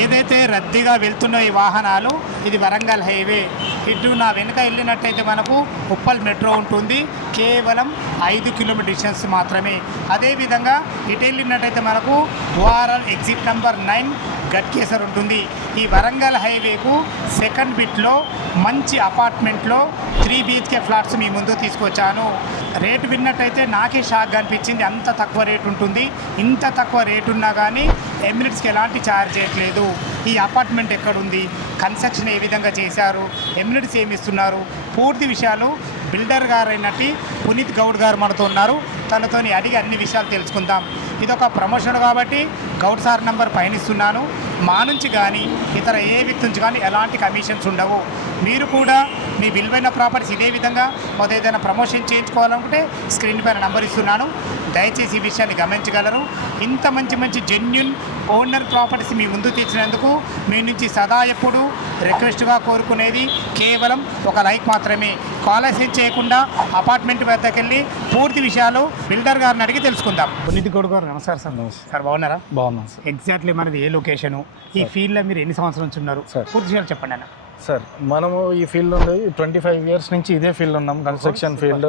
ఏదైతే రద్దీగా వెళ్తున్న ఈ వాహనాలు ఇది వరంగల్ హైవే. ఇటు నా వెనుక వెళ్ళినట్టయితే మనకు ఉప్పల్ మెట్రో ఉంటుంది, కేవలం 5 కిలోమీటర్ డిస్టెన్స్ మాత్రమే. అదేవిధంగా ఇటు వెళ్ళినట్టయితే మనకు ఓఆర్ఆర్ ఎగ్జిట్ నెంబర్ 9 గట్కేసర్ ఉంటుంది. ఈ వరంగల్ హైవేకు సెకండ్ బిట్లో మంచి అపార్ట్మెంట్లో 3 BHK ఫ్లాట్స్ మీ ముందు తీసుకొచ్చాను. రేటు విన్నట్టయితే నాకే షాక్గా అనిపించింది, అంత తక్కువ రేటు ఉంటుంది. ఇంత తక్కువ రేటు ఉన్నా కానీ ఎమిరేట్స్కి ఎలాంటి ఛార్జ్ చేయట్లేదు. ఈ అపార్ట్మెంట్ ఎక్కడుంది, కన్స్ట్రక్షన్ ఏ విధంగా చేశారు, ఎమిరేట్స్ ఏమి ఇస్తున్నారు, పూర్తి విషయాలు బిల్డర్ గారు అయినట్టు పునీత్ గౌడ్ గారు మనతో ఉన్నారు. తనతోని అడిగి అన్ని విషయాలు తెలుసుకుందాం. ఇదొక ప్రమోషన్ కాబట్టి గౌడ్ సార్ నంబర్ పైన ఇస్తున్నాను. మా నుంచి కానీ ఇతర ఏ వ్యక్తి నుంచి కానీ ఎలాంటి కమిషన్స్ ఉండవు. మీరు కూడా మీ విలువైన ప్రాపర్టీస్ ఇదే విధంగా మొదటి ఏదైనా ప్రమోషన్ చేయించుకోవాలనుకుంటే స్క్రీన్ పైన నంబర్ ఇస్తున్నాను. దయచేసి ఈ విషయాన్ని గమనించగలరు. ఇంత మంచి మంచి జెన్యున్ ఓనర్ ప్రాపర్టీస్ మీ ముందు తెచ్చినందుకు మీ నుంచి సదా ఎప్పుడు రిక్వెస్ట్గా కోరుకునేది కేవలం ఒక లైక్ మాత్రమే. కాలేజ్ చేయకుండా అపార్ట్మెంట్ వద్దకు వెళ్ళి పూర్తి విషయాలు బిల్డర్ గారిని అడిగి తెలుసుకుందాం. పునీత్ గౌడ్ గారు నమస్కారం సార్. సార్ బాగున్నారా? బాగున్నాం సార్. ఎగ్జాక్ట్లీ మనది ఏ లొకేషను, ఈ ఫీల్డ్లో మీరు ఎన్ని సంవత్సరాల నుంచి ఉన్నారు సార్? పూర్తి విషయాలు చెప్పండి అన్న. సార్ మనము ఈ ఫీల్డ్ ఉంది 25 ఇయర్స్ నుంచి ఇదే ఫీల్డ్ ఉన్నాం, కన్స్ట్రక్షన్ ఫీల్డ్.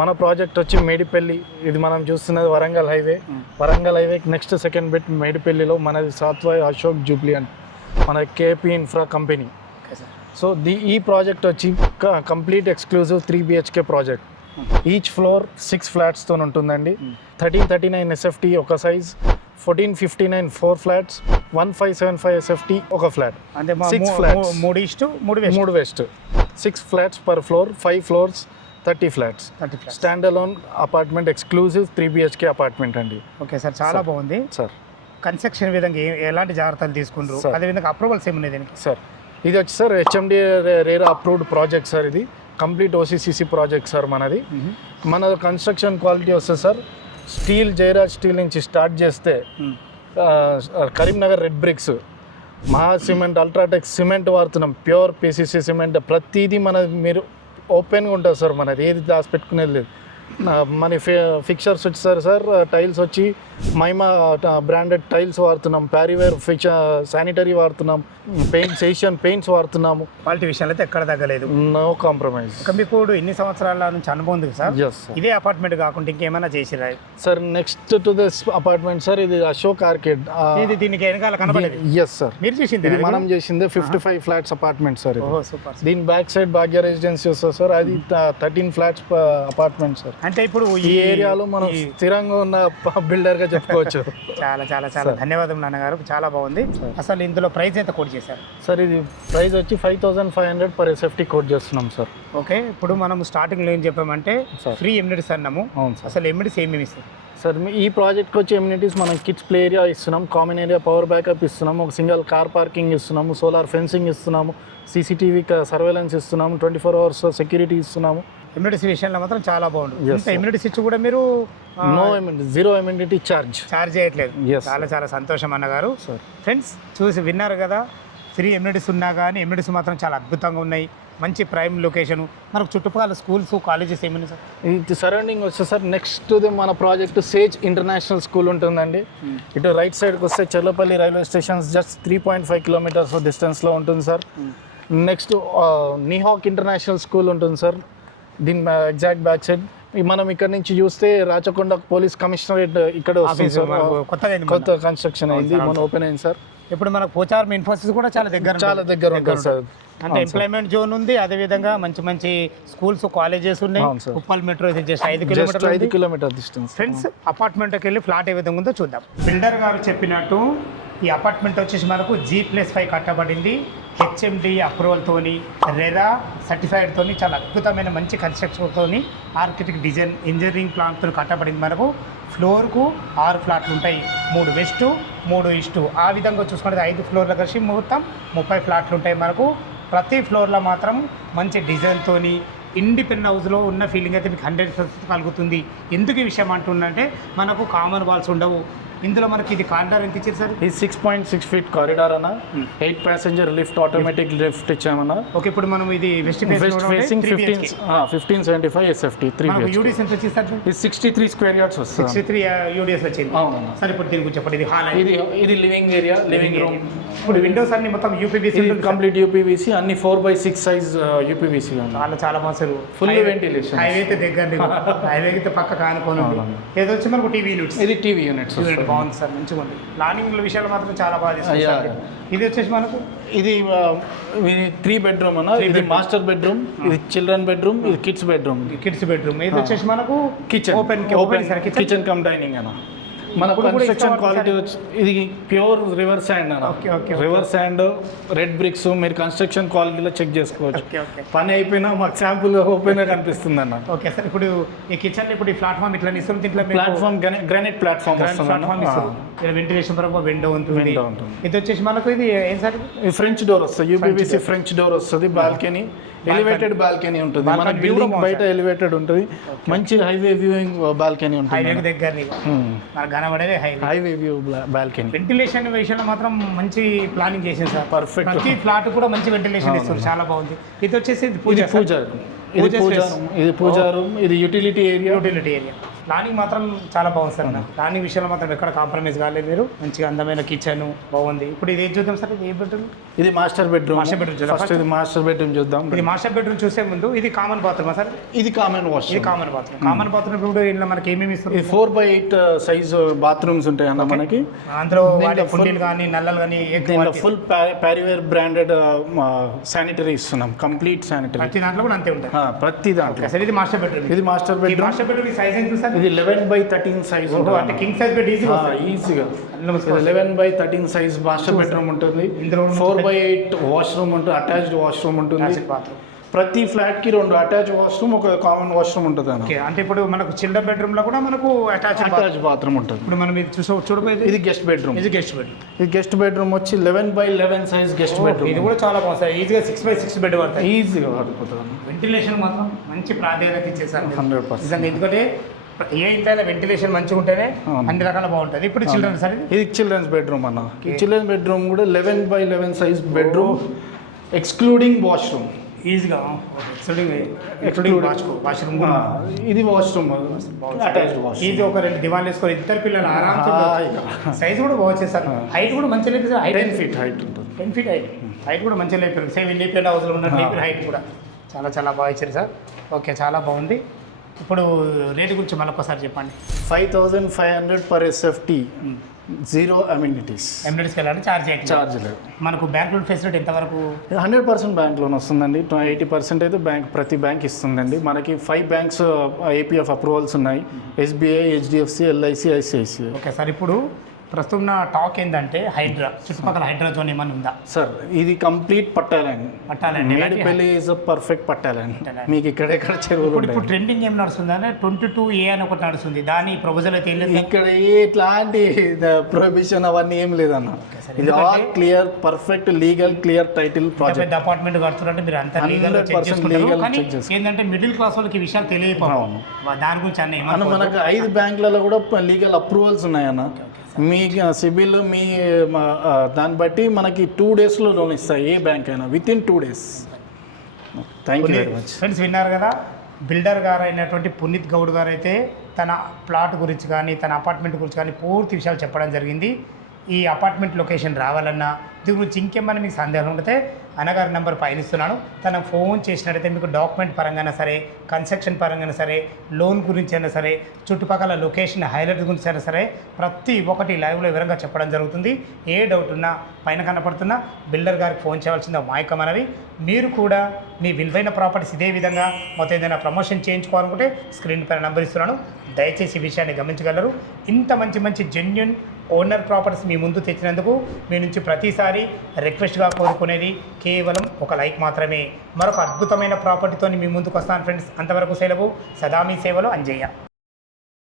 మన ప్రాజెక్ట్ వచ్చి మేడిపల్లి, ఇది మనం చూస్తున్నది Warangal highway. Warangal highway next second bit మేడిపల్లిలో మనది సాత్వాయ్ అశోక్ జూబ్లియంట్, మన కేపీ ఇన్ఫ్రా కంపెనీ. సో ఈ ప్రాజెక్ట్ వచ్చి complete exclusive 3 BHK project. Each floor 6 ఫ్లాట్స్తో ఉంటుందండి. 1339 SFT ఒక సైజ్, 1459 4 ఫ్లాట్స్, 1575 SFT ఒక ఫ్లాట్. అంటే 6 flats, 3 west, 6 flats per floor, 5 floors, 30 flats. Stand alone apartment, exclusive 3 BHK apartment అండి. ఓకే సార్, చాలా బాగుంది సార్. కన్స్ట్రక్షన్ విధంగా ఎలాంటి జాగ్రత్తలు తీసుకుంటారు, అదేవిధంగా అప్రూవల్స్ ఏమున్నాయి దీనికి సార్? ఇది వచ్చి sir HMD RERA approved project sir. ఇది కంప్లీట్ OCCC ప్రాజెక్ట్ సార్ మనది. మన కన్స్ట్రక్షన్ క్వాలిటీ వస్తుంది సార్. స్టీల్, జైరాజ్ స్టీల్ నుంచి స్టార్ట్ చేస్తే కరీంనగర్ రెడ్ బ్రిక్స్, మహా సిమెంట్, అల్ట్రాటెక్ సిమెంట్ వాడుతున్నాం, ప్యూర్ PCC సిమెంట్. ప్రతిదీ మీరు ఓపెన్గా ఉంటుంది సార్. మనది ఏది దాచి పెట్టుకునేది లేదు. మన ఫిక్చర్స్ వచ్చేసారు సార్. టైల్స్ వచ్చి మైమా బ్రాండెడ్ టైల్స్ వాడుతున్నాం, ప్యారీవేర్ శానిటరీ వాడుతున్నాం, పెయింట్స్ ఏషియన్ పెయింట్స్ వాడుతున్నాము. క్వాలిటీ విషయాలు అయితే ఎక్కడ తగ్గలేదు, నో కాంప్రమైజ్. మీకు ఇన్ని సంవత్సరాల నుంచి అనుభవం ఉంది సార్. ఇదే అపార్ట్మెంట్ కాకుండా ఇంకేమైనా చేసిరా sir? Next to this apartment sir, ఇది అశోక్ ఆర్కేడ్. ఇది దీనికి వెనకాల కనబడేది. ఎస్ సార్, మీరు చేసింది, మనం చేసింది 55 ఫ్లాట్స్ అపార్ట్మెంట్ సార్. సూపర్. దీని బ్యాక్ సైడ్ భాగ్య రెసిడెన్సీ వస్తుంది సార్. అది 13 ఫ్లాట్స్ అపార్ట్మెంట్ సార్. అంటే ఇప్పుడు ఈ ఏరియాలో మనం స్థిరంగా ఉన్న బిల్డర్ గా చెప్పుకోవచ్చు. చాలా చాలా చాలా ధన్యవాదం నాన్నగారు, చాలా బాగుంది. అసలు ఇందులో ప్రైస్ ఎంత కోట్ చేశారు సార్? ఇది ప్రైస్ వచ్చి 5500 పర్ SFT కోట్ చేస్తున్నాం సార్. ఓకే, ఇప్పుడు మనం స్టార్టింగ్ లో ఏం చెప్పామంటే ఫ్రీ ఎమ్యూనిటీస్ అన్నాము. అవును సార్. అసలు ఎమ్యూనిటీస్ ఏమేమి ఇస్తారు సార్? ఈ ప్రాజెక్ట్కి వచ్చి ఎమ్యూనిటీస్ మనం కిడ్స్ ప్లే ఏరియా ఇస్తున్నాం, కామన్ ఏరియా పవర్ బ్యాకప్ ఇస్తున్నాము, ఒక సింగిల్ కార్ పార్కింగ్ ఇస్తున్నాము, సోలార్ ఫెన్సింగ్ ఇస్తున్నాము, CCTV సర్వేలెన్స్ ఇస్తున్నాము, 24 hours సెక్యూరిటీ ఇస్తున్నాము. ఎమ్యూనిటీస్ విషయంలో మాత్రం చాలా బాగుంటుంది. ఇంత ఎమ్యూనిటీస్ ఇచ్చి కూడా మీరు జీరో ఎమ్యూనిటీ ఛార్జ్ చేయట్లేదు. చాలా చాలా సంతోషం అన్నగారు. ఫ్రెండ్స్ చూసి విన్నారు కదా, ఫ్రీ ఎమ్యూనిటీస్ ఉన్నా కానీ ఎమ్యూనిటీస్ మాత్రం చాలా అద్భుతంగా ఉన్నాయి. మంచి ప్రైమ్ లొకేషన్, మనకు చుట్టుపక్కల స్కూల్స్, కాలేజెస్ ఏమైనా సార్? ఇది సరౌండింగ్ వస్తే సార్ నెక్స్ట్ మన ప్రాజెక్ట్ సేజ్ ఇంటర్నేషనల్ స్కూల్ ఉంటుందండి. ఇటు రైట్ సైడ్కి వస్తే Cherlapalli railway station just 3.5 kilometers డిస్టెన్స్లో ఉంటుంది సార్. నెక్స్ట్ నిహాక్ ఇంటర్నేషనల్ స్కూల్ ఉంటుంది సార్. దీని ఎగ్జాక్ట్ బ్యాక్ సైడ్ మనం ఇక్కడ నుంచి చూస్తే రాచకొండ పోలీస్ కమిషనరేట్ ఇక్కడ వస్తుంది సార్. కొత్త కన్స్ట్రక్షన్ అయింది, మన ఓపెన్ అయింది సార్. ఇప్పుడు మనకు పోచారం ఇన్ఫోసిస్ కూడా చాలా దగ్గర ఉంటుంది సార్. అంటే ఎంప్లాయ్మెంట్ జోన్ ఉంది, అదేవిధంగా మంచి మంచి స్కూల్స్, కాలేజెస్ ఉన్నాయి. Uppal metro just 5 kilometers distance. Friends, అపార్ట్మెంట్కి వెళ్ళి ఫ్లాట్ ఏ విధంగా ఉందో చూద్దాం. బిల్డర్ గారు చెప్పినట్టు ఈ అపార్ట్మెంట్ వచ్చేసి మనకు G+5 కట్టబడింది. HMD అప్రూవల్తోని, రెరా సర్టిఫైడ్తోని, చాలా అద్భుతమైన మంచి కన్స్ట్రక్షన్తోని, ఆర్కిటెక్ట్ డిజైన్, ఇంజనీరింగ్ ప్లాన్తో కట్టబడింది. మనకు ఫ్లోర్కు 6 ఫ్లాట్లు ఉంటాయి, 3 వెస్ట్ 3 ఈస్ట్. ఆ విధంగా చూసుకుంటే 5 ఫ్లోర్లు కలిసి మొత్తం 30 ఫ్లాట్లు ఉంటాయి మనకు. ప్రతి ఫ్లోర్లో మాత్రం మంచి డిజైన్తోని ఇండిపెండెంట్ హౌస్లో ఉన్న ఫీలింగ్ అయితే మీకు 100% కలుగుతుంది. ఎందుకు ఈ విషయం అంటున్నంటే మనకు కామన్ వాల్స్ ఉండవు. ఇందులో మనకి ఇది కారిడార్ ఎంత ఇచ్చారు సార్? ఇది 6.6 feet కారిడార్ అన్న, 8 passenger లిఫ్ట్, ఆటోమేటిక్ లిఫ్ట్ ఇచ్చామన్నా. ఓకే, ఇప్పుడు మనం ఇది west facing 1575 SFT 3 BHK. U D S ఎంత వచ్చింది సార్? ఇది 63 square yards వస్తుంది. 63 యూడిఎస్ వచ్చింది. అవునన్నా. సార్ ఇప్పుడు దీని గురించి చెప్పండి. ఇది హాల్, ఇది లివింగ్ ఏరియా, లివింగ్ రూమ్, ఇప్పుడు విండోస్ అన్ని మొత్తం యూపీవీసీ ఇది కంప్లీట్ యూపీవీసీ, అన్ని 4x6 సైజ్ యూపీవీసీ. చాలా బాగుంది. Full ventilation. హైవే అయితే దగ్గర, హైవే అయితే పక్క కానుకోను. ఏదో వచ్చి మనకు టీవీ యూనిట్స్, ఇది టీవీ యూనిట్స్ బాగుంది సార్, మంచిగా ఉంది. ప్లానింగ్ విషయాలు మాత్రం చాలా బాగా తీసుకుంటారు. ఇది వచ్చేసి మనకు ఇది 3 బెడ్రూమ్ అన్న. ఇది మాస్టర్ బెడ్రూమ్, ఇది చిల్డ్రన్ బెడ్రూమ్, ఇది కిడ్స్ బెడ్రూమ్. ఇది వచ్చేసి మనకు kitchen, open kitchen come dining అన్న. మన కన్స్ట్రక్షన్ క్వాలిటీ వచ్చి ఇది ప్యూర్ రివర్ శాండ్ అన్న. River sand, red bricks. మీరు కన్స్ట్రక్షన్ క్వాలిటీలో చెక్ చేసుకోవచ్చు. పని అయిపోయినా మాకు శాంపుల్ ఓపెన్ గా కనిపిస్తుంది అన్న. ఓకే సార్, ఇప్పుడు ఈ కిచెన్ ఇప్పుడు ఈ ప్లాట్ఫామ్ ఇట్లా ఇస్తుంది, ఇట్లా ప్లాట్ఫామ్ గ్రానైట్ ప్లాట్ఫామ్ వెంటిలేషన్ పరంగా విండో ఉంటుంది. ఇది వచ్చేసి మనకు ఇది ఏం సార్, ఫ్రెంచ్ డోర్ వస్తుంది, యూపీవీసీ ఫ్రెంచ్ డోర్ వస్తుంది. బాల్కనీ, ఎలివేటెడ్ బాల్కనీ ఉంటుంది. మన బిల్డింగ్ బయట ఎలివేటెడ్ ఉంటుంది. మంచి హైవే వ్యూయింగ్ బాల్కనీ ఉంటుంది. హైవే దగ్గర కనబడేది హైవే వ్యూ బాల్కనీ. వెంటిలేషన్ విషయంలో మాత్రం మంచి ప్లానింగ్ చేసింది సార్. పర్ఫెక్ట్. ప్రతి ఫ్లాట్ కూడా మంచి వెంటిలేషన్ ఇస్తుంది, చాలా బాగుంది. ఇది వచ్చేసి పూజ రూమ్, ఇది యూటిలిటీ ఏరియా. ప్లానింగ్ మాత్రం చాలా బాగుంది సార్. ప్లానింగ్ విషయంలో మాత్రం ఎక్కడ కాంప్రమైజ్ కాలేదు మీరు. మంచిగా అందమైన కిచెన్ బాగుంది. ఇప్పుడు ఇది ఏం చూద్దాం సార్, ఇది ఏ బెడ్రూమ్? ఇది మాస్టర్ బెడ్రూమ్. ఫస్ట్ ఇది మాస్టర్ బెడ్రూమ్ చూద్దాం. ఇది మాస్టర్ బెడ్రూమ్ చూసే ముందు ఇది కామన్ బాత్రూమ్ సార్? ఇది కామన్ వాష్. ఇది కామన్ బాత్రూమ్ ఇప్పుడు ఇంట్లో మనకి ఏమేమి ఇస్తుంది? ఇది 4x8 సైజ్ బాత్రూమ్స్ ఉంటాయి అన్న మనకి. అందులో కుండీలు కానీ నల్లలు కానీ ఫుల్ ప్యారివేర్ బ్రాండెడ్ శానిటరీ ఇస్తున్నాం. Complete sanitary. ప్రతి దాంట్లో కూడా అంతే ఉంటాయి. ప్రతి దాంట్లో. సార్ ఇది మాస్టర్ బెడ్రూమ్. ఇది master bedroom. Master bedroom size ఎంత సార్? ఇది 11x13 సైజ్ ఉంటుంది. అంటే కింగ్ సైజ్ బెడ్ ఈజీగా 11x13 సైజ్ మాస్టర్ బెడ్రూమ్ ఉంటుంది. ఇందులో 4x8 వాష్రూమ్ ఉంటుంది, అటాచ్డ్ వాష్రూమ్ ఉంటుంది. ప్రతి ఫ్లాట్ కి 2 అటాచ్ వాష్రూమ్, ఒక కామన్ వాష్రూమ్ ఉంటుంది అన్న. అంటే ఇప్పుడు మనకు చిల్డ్రన్ బెడ్రూమ్ లో కూడా మనకు అటాచ్ బాత్రూమ్ ఉంటుంది. ఇప్పుడు మనం ఇది చూడబోయేది ఇది గెస్ట్ బెడ్రూమ్. ఇది గెస్ట్ బెడ్రూమ్. ఇది గెస్ట్ బెడ్రూమ్ వచ్చి 11x11 సైజ్ గెస్ట్ బెడ్రూమ్. ఇది కూడా చాలా బాగుంది సార్. ఈజీగా 6x6 బెడ్ పడుతుంది. ఈజీగా పడిపోతుంది. వెంటిలేషన్ మాత్రం మంచి ప్రాధాన్యత ఇచ్చేసారు 100%. ఎందుకంటే ఏ ఇంట్లో వెంటిలేషన్ మంచిగా ఉంటేనే అన్ని రకాల బాగుంటుంది. ఇప్పుడు చిల్డ్రన్ సార్, ఇది చిల్డ్రన్స్ బెడ్రూమ్ అన్న. ఈ చిల్డ్రన్స్ బెడ్రూమ్ కూడా 11x11 size bedroom, excluding washroom. ఈజీగా వాష్రూమ్. ఇది వాష్రూమ్ అటాచ్డ్ వాష్రూమ్. ఇది ఒక 2 దివాన్లు వేసుకొని ఇద్దరు పిల్లలు ఆరామ్. సైజ్ కూడా బాగా సార్. హైట్ కూడా మంచిగా లేదు సార్. 10 feet హైట్ ఉంటుంది. 10 feet హైట్ కూడా మంచిగా లేదు. సేమ్ ఇండిపెండెంట్ హౌస్లో ఉన్నట్టు హైట్ కూడా చాలా బాగా ఇచ్చారు సార్. ఓకే, చాలా బాగుంది. ఇప్పుడు రేటు గురించి మళ్ళీ ఒకసారి చెప్పండి. 5500 పర్ SFT, 0 అమ్యూనిటీస్. అమ్యూనిటీస్కి వెళ్ళాలంటే ఛార్జ్ లేదు. మనకు బ్యాంక్ లోన్ ఫెసిలిటీ ఎంతవరకు? 100% బ్యాంక్ లోన్ వస్తుందండి. 80% అయితే ప్రతి బ్యాంక్ ఇస్తుందండి. మనకి 5 బ్యాంక్స్ APF అప్రూవల్స్ ఉన్నాయి. SBI, HDFC, LIC, ICICI. Okay sir, ఇప్పుడు ప్రస్తుతం నా టాక్ ఏంటంటే హైడ్రా, చుట్టుపక్కల హైడ్రా జోన్ ఏమైనా ఉందా సార్? ఇది కంప్లీట్ పట్టాలండి. మేడిపల్లి ఈజ్ పర్ఫెక్ట్ పట్టాలండి. మీకు ఇక్కడెక్కడ చెరువులు. ఇప్పుడు ట్రెండింగ్ ఏం నడుస్తుంది అంటే 22A అని ఒకటి నడుస్తుంది. దాని ప్రపోజల్ అయితే ఏం లేదు. ఇక్కడ ఎట్లాంటి ప్రొహిబిషన్ అవన్నీ ఏం లేదన్న. ఇది all clear, perfect legal clear title project. Apartment కడుతున్నట్టు మీరు అంతా లీగల్ ఏంటంటే మిడిల్ క్లాస్ వాళ్ళకి ఈ విషయాలు తెలియకపోవడం, దాని గురించి అన్న మనకు 5 బ్యాంకులలో కూడా లీగల్ అప్రూవల్స్ ఉన్నాయన్న. మీ సిబిల్ మీ దాన్ని బట్టి మనకి 2 daysలో లోన్ ఇస్తాయి ఏ బ్యాంక్ అయినా, within 2 days. Thank you very much. Friends, విన్నారు కదా, బిల్డర్ గారు అయినటువంటి పునీత్ గౌడ్ గారు అయితే తన ప్లాట్ గురించి కానీ తన అపార్ట్మెంట్ గురించి కానీ పూర్తి విషయాలు చెప్పడం జరిగింది. ఈ అపార్ట్మెంట్ లొకేషన్ రావాలన్నా దీని గురించి ఇంకేమైనా మీకు సందేహం ఉంటే అన్నగారి నెంబర్ పైన ఇస్తున్నాను. తనకు ఫోన్ చేసినట్టయితే మీకు డాక్యుమెంట్ పరంగానే సరే, కన్స్ట్రక్షన్ పరంగానే సరే, లోన్ గురించి అయినా సరే, చుట్టుపక్కల లొకేషన్ హైలైట్ గురించి అయినా సరే ప్రతి ఒక్కటి లైవ్లో వివరంగా చెప్పడం జరుగుతుంది. ఏ డౌట్ ఉన్నా పైన కనపడుతున్నా బిల్డర్ గారికి ఫోన్ చేయవలసింది మాయక మనవి. మీరు కూడా మీ విలువైన ప్రాపర్టీస్ ఇదే విధంగా మొత్తం ఏదైనా ప్రమోషన్ చేయించుకోవాలనుకుంటే స్క్రీన్ పైన నెంబర్ ఇస్తున్నాను. దయచేసి ఈ విషయాన్ని గమనించగలరు. ఇంత మంచి జెన్యూన్ ఓనర్ ప్రాపర్టీస్ మీ ముందు తెచ్చినందుకు మీ నుంచి ప్రతిసారి రిక్వెస్ట్గా కోరుకునేది కేవలం ఒక లైక్ మాత్రమే. మరొక అద్భుతమైన ప్రాపర్టీతో మీ ముందుకు వస్తాను ఫ్రెండ్స్. అంతవరకు సెలవు. సదా మీ సేవలో అంజయ్య.